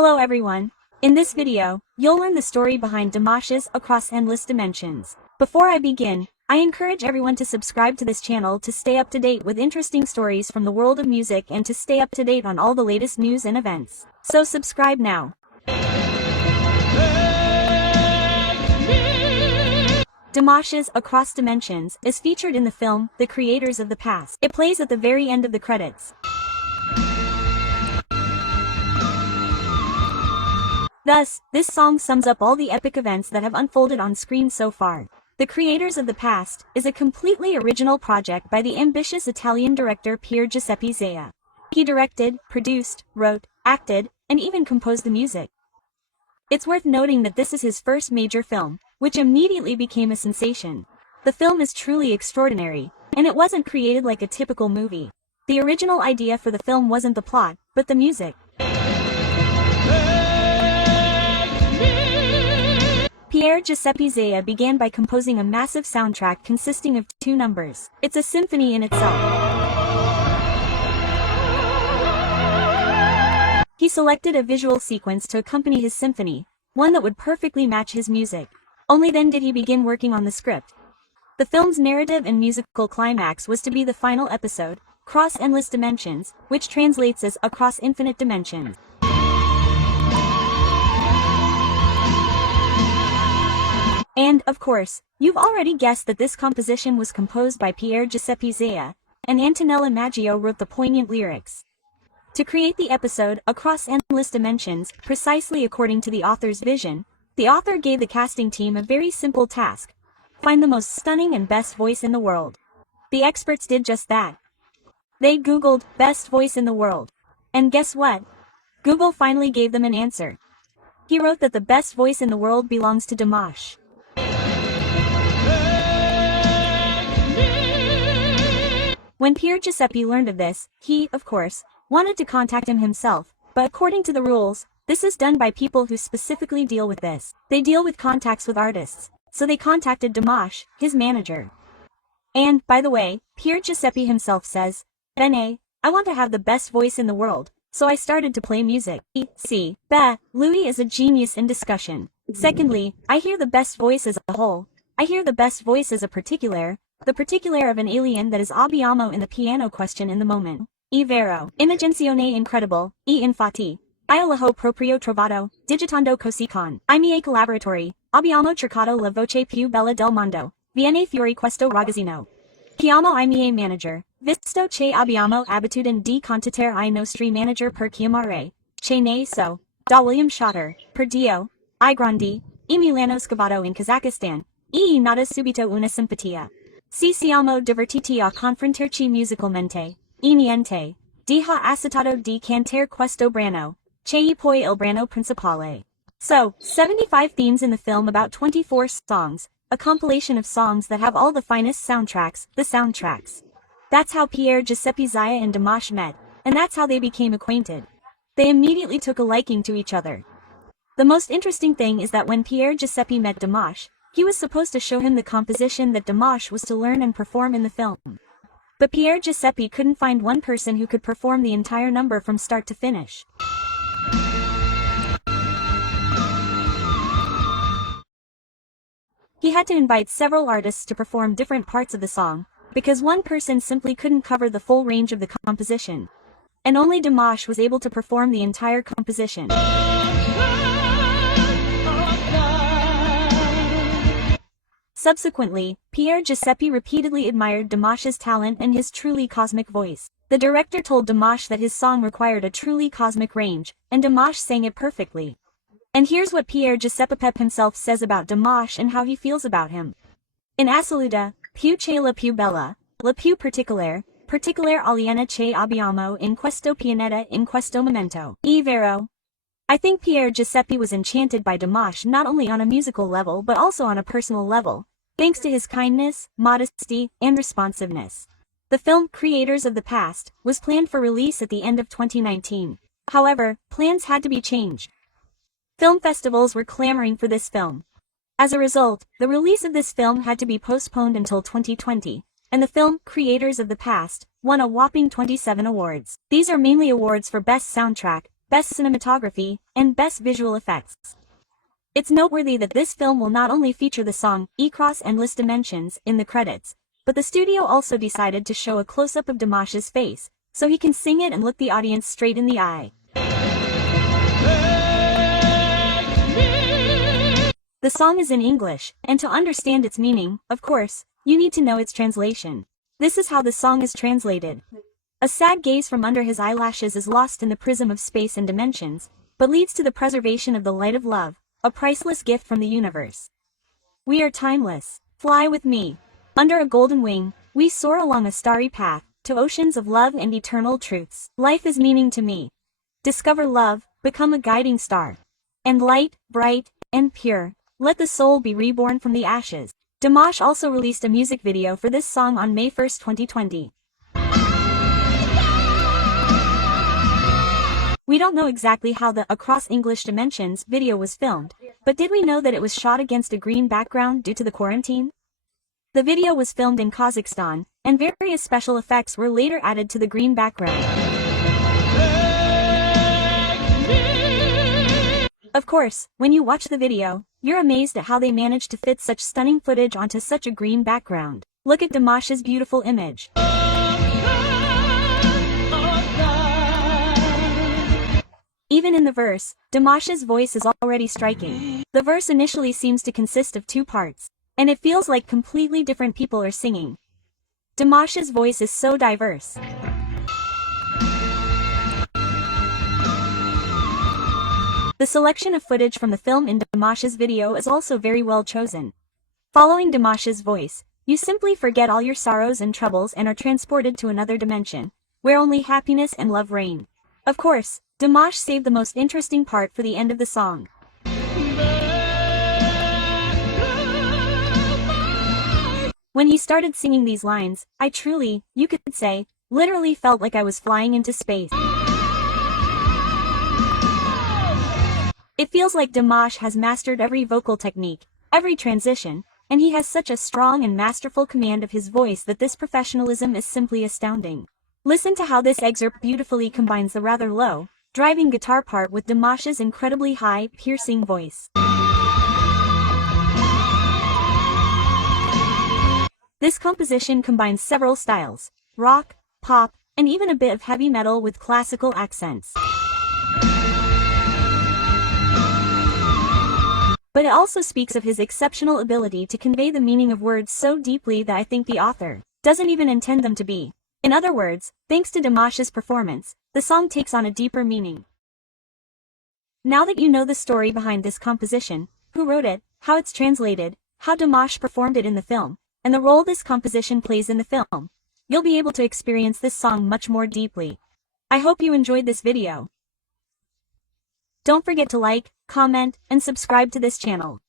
Hello everyone. In this video, you'll learn the story behind Dimash's Across Endless Dimensions. Before I begin, I encourage everyone to subscribe to this channel to stay up to date with interesting stories from the world of music and to stay up to date on all the latest news and events. So subscribe now. Dimash's Across Dimensions is featured in the film The Creators of the Past. It plays at the very end of the credits. Thus, this song sums up all the epic events that have unfolded on screen so far. The Creators of the Past is a completely original project by the ambitious Italian director Pier Giuseppe Zea. He directed, produced, wrote, acted, and even composed the music. It's worth noting that this is his first major film, which immediately became a sensation. The film is truly extraordinary, and it wasn't created like a typical movie. The original idea for the film wasn't the plot, but the music. Pier Giuseppe Zea began by composing a massive soundtrack consisting of 2 numbers. It's a symphony in itself. He selected a visual sequence to accompany his symphony, one that would perfectly match his music. Only then did he begin working on the script. The film's narrative and musical climax was to be the final episode, Cross Endless Dimensions, which translates as Across Infinite Dimensions. And, of course, you've already guessed that this composition was composed by Pier Giuseppe Zea, and Antonella Maggio wrote the poignant lyrics. To create the episode Across Endless Dimensions, precisely according to the author's vision, the author gave the casting team a very simple task: find the most stunning and best voice in the world. The experts did just that. They Googled best voice in the world. And guess what? Google finally gave them an answer. He wrote that the best voice in the world belongs to Dimash. When Pier Giuseppe learned of this, he, of course, wanted to contact him himself, but according to the rules, this is done by people who specifically deal with this. They deal with contacts with artists, so they contacted Dimash, his manager. And, by the way, Pier Giuseppe himself says, "Bene, I want to have the best voice in the world, so I started to play music. See, Louis is a genius in discussion. Secondly, I hear the best voice as a whole. I hear the best voice as a particular, the particular of an alien that is abbiamo in the piano question in the moment. E vero, immaginazione incredible, e infatti, io l'ho proprio trovato, digitando così con I miei collaboratori, abbiamo cercato la voce più bella del mondo, viene fuori questo ragazzino. Chiamo I miei manager, visto che abbiamo abitudine di contattare I nostri manager per chiamare, che ne so, da William Shatter, per Dio, I grandi, e Milano scavato in Kazakhstan, e nata subito una simpatia. Si siamo divertiti a confrontarci musicalmente, e niente, di ha accettato di cantare questo brano, che poi il brano principale. So, 75 themes in the film, about 24 songs, a compilation of songs that have all the finest soundtracks, the soundtracks. That's how Pier Giuseppe Zea and Dimash met, and that's how they became acquainted. They immediately took a liking to each other. The most interesting thing is that when Pier Giuseppe met Dimash, he was supposed to show him the composition that Dimash was to learn and perform in the film. But Pier Giuseppe couldn't find one person who could perform the entire number from start to finish. He had to invite several artists to perform different parts of the song, because one person simply couldn't cover the full range of the composition. And only Dimash was able to perform the entire composition. Subsequently, Pier Giuseppe repeatedly admired Dimash's talent and his truly cosmic voice. The director told Dimash that his song required a truly cosmic range, and Dimash sang it perfectly. And here's what Pier Giuseppe himself says about Dimash and how he feels about him. In assoluta, più che la più bella, la più particolare aliena che abbiamo in questo pianeta in questo momento. E vero. I think Pier Giuseppe was enchanted by Dimash not only on a musical level but also on a personal level, thanks to his kindness, modesty, and responsiveness. The film Creators of the Past was planned for release at the end of 2019. However, plans had to be changed. Film festivals were clamoring for this film. As a result, the release of this film had to be postponed until 2020, and the film Creators of the Past won a whopping 27 awards. These are mainly awards for Best Soundtrack, Best Cinematography, and Best Visual Effects. It's noteworthy that this film will not only feature the song Across Endless Dimensions in the credits, but the studio also decided to show a close-up of Dimash's face, so he can sing it and look the audience straight in the eye. The song is in English, and to understand its meaning, of course, you need to know its translation. This is how the song is translated. A sad gaze from under his eyelashes is lost in the prism of space and dimensions, but leads to the preservation of the light of love, a priceless gift from the universe. We are timeless. Fly with me. Under a golden wing, we soar along a starry path, to oceans of love and eternal truths. Life is meaning to me. Discover love, become a guiding star. And light, bright, and pure, let the soul be reborn from the ashes. Dimash also released a music video for this song on May 1, 2020. We don't know exactly how the Across English Dimensions video was filmed, but did we know that it was shot against a green background due to the quarantine? The video was filmed in Kazakhstan, and various special effects were later added to the green background. Of course, when you watch the video, you're amazed at how they managed to fit such stunning footage onto such a green background. Look at Dimash's beautiful image. Even in the verse, Dimash's voice is already striking. The verse initially seems to consist of two parts, and it feels like completely different people are singing. Dimash's voice is so diverse. The selection of footage from the film in Dimash's video is also very well chosen. Following Dimash's voice, you simply forget all your sorrows and troubles and are transported to another dimension, where only happiness and love reign. Of course, Dimash saved the most interesting part for the end of the song. When he started singing these lines, I truly, you could say, literally felt like I was flying into space. It feels like Dimash has mastered every vocal technique, every transition, and he has such a strong and masterful command of his voice that this professionalism is simply astounding. Listen to how this excerpt beautifully combines the rather low, driving guitar part with Dimash's incredibly high, piercing voice. This composition combines several styles: rock, pop, and even a bit of heavy metal with classical accents. But it also speaks of his exceptional ability to convey the meaning of words so deeply that I think the author doesn't even intend them to be. In other words, thanks to Dimash's performance, the song takes on a deeper meaning. Now that you know the story behind this composition, who wrote it, how it's translated, how Dimash performed it in the film, and the role this composition plays in the film, you'll be able to experience this song much more deeply. I hope you enjoyed this video. Don't forget to like, comment, and subscribe to this channel.